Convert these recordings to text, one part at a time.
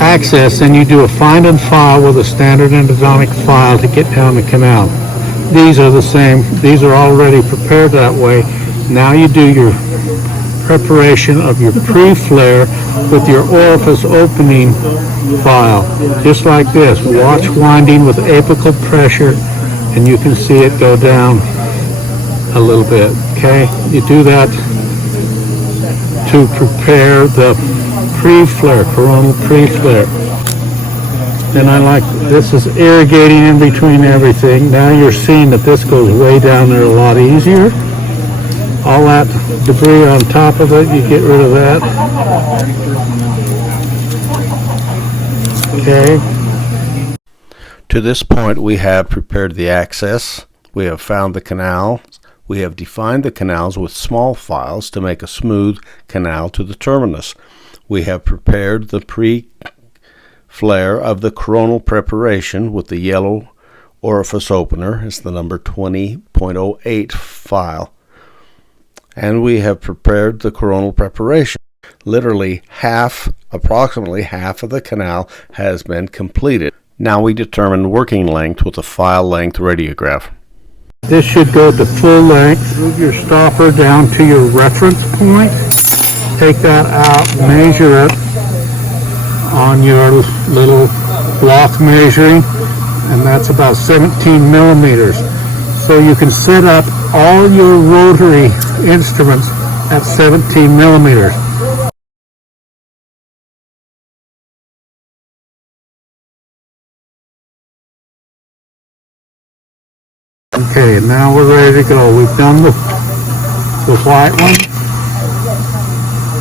access, then you do a find and file with a standard endodontic file to get down the canal. These are the same. These are already prepared that way. Now you do your preparation of your pre-flare with your orifice opening file, just like this. Watch winding with apical pressure, and you can see it go down a little bit. Okay, you do that to prepare the pre-flare, coronal pre-flare. Then this is irrigating in between everything. Now you're seeing that this goes way down there a lot easier. All that debris on top of it, you get rid of that. Okay. To this point, we have prepared the access. We have found the canal. We have defined the canals with small files to make a smooth canal to the terminus. We have prepared the pre-flare of the coronal preparation with the yellow orifice opener. It's the number 20.08 file. And we have prepared the coronal preparation. Literally approximately half of the canal has been completed. Now we determine working length with a file length radiograph. This should go to full length. Move your stopper down to your reference point. Take that out, measure it on your little block measuring, and that's about 17 millimeters. So you can set up all your rotary instruments at 17 millimeters. Okay, now we're ready to go. We've done the white one,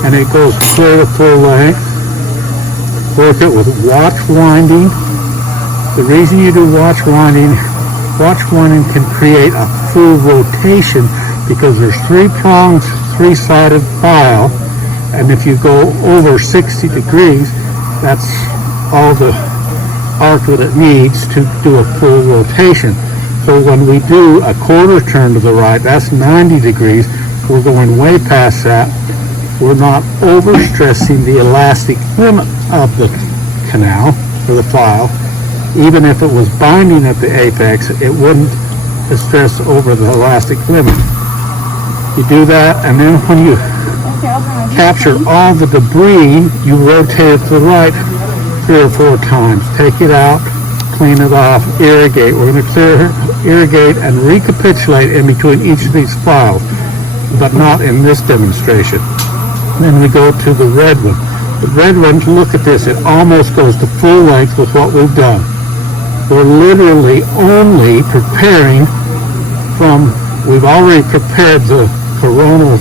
and it goes clear to full length. Work it with watch winding. The reason you do watch winding can create a full rotation because there's 3 prongs, 3-sided file, and if you go over 60 degrees, that's all the arc that it needs to do a full rotation. So when we do a quarter turn to the right, that's 90 degrees. We're going way past that. We're not overstressing the elastic limit of the canal or the file. Even if it was binding at the apex, it wouldn't stress over the elastic limit. You do that, and then when you capture all the debris, you rotate it to the right 3 or 4 times. Take it out, clean it off, irrigate. We're going to irrigate and recapitulate in between each of these files, but not in this demonstration. Then we go to the red one. The red one, look at this, it almost goes to full length with what we've done. We're literally only preparing we've already prepared the coronal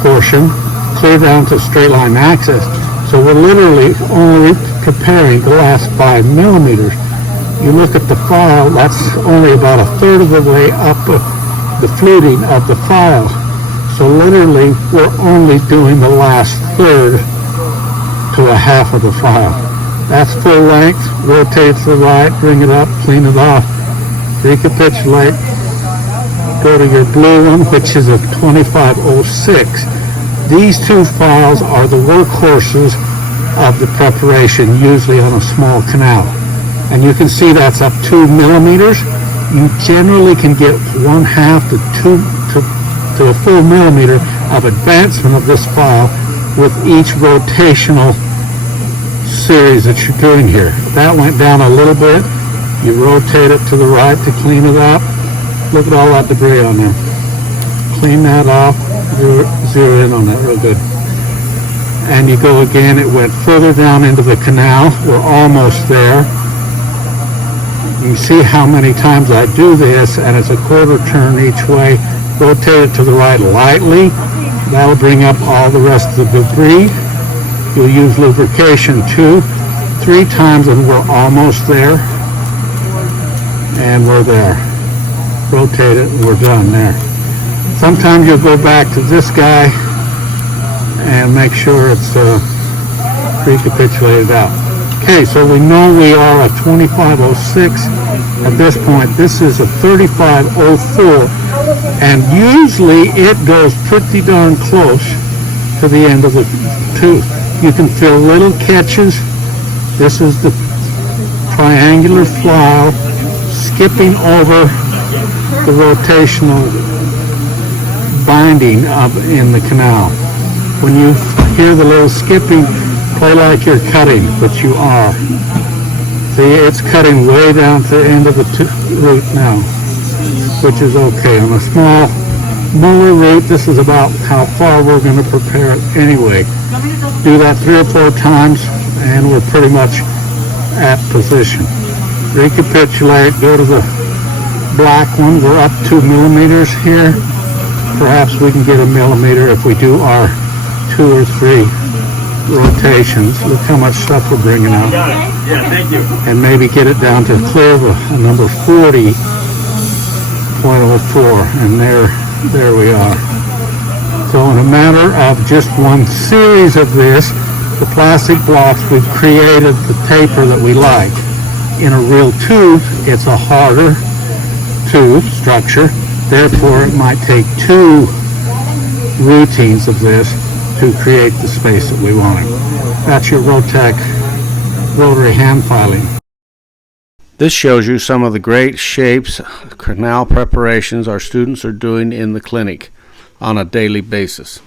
portion, clear down to straight line access. So we're literally only preparing the last 5 millimeters. You look at the file, that's only about 1/3 of the way up the fluting of the file. So literally, we're only doing the last 1/3 to a half of the file. That's full length. Rotate to the right, bring it up, clean it off, recapitulate. Go to your blue one, which is a 2506. These 2 files are the workhorses of the preparation, usually on a small canal. And you can see that's up 2 millimeters. You generally can get 1/2 to a full millimeter of advancement of this file with each rotational series that you're doing here. That went down a little bit. You rotate it to the right to clean it up. Look at all that debris on there. Clean that off. Zero in on that real good. And you go again. It went further down into the canal. We're almost there. You see how many times I do this, and it's a quarter turn each way. Rotate it to the right lightly. That'll bring up all the rest of the debris. You'll use lubrication 2, 3 times, and we're almost there. And we're there. Rotate it, and we're done there. Sometimes you'll go back to this guy and make sure it's recapitulated out. Okay, so we know we are at 2506 at this point. This is a 3504, and usually it goes pretty darn close to the end of the tooth. You can fill little catches. This is the triangular file skipping over the rotational binding up in the canal. When you hear the little skipping, play like you're cutting, but you are. See, it's cutting way down to the end of the root now, which is okay. On a small molar root, this is about how far we're going to prepare it anyway. Do that 3 or 4 times, and we're pretty much at position. Recapitulate, go to the black one. We're up 2 millimeters here. Perhaps we can get a millimeter if we do our 2 or 3 rotations. Look how much stuff we're bringing out. Yeah, thank you. And maybe get it down to clear of a number 40.04, and there we are. So in a matter of just one series of this, the plastic blocks, we've created the taper that we like. In a real tube, it's a harder tube structure. Therefore, it might take 2 routines of this to create the space that we wanted. That's your RoTAC rotary hand filing. This shows you some of the great shapes, canal preparations our students are doing in the clinic on a daily basis.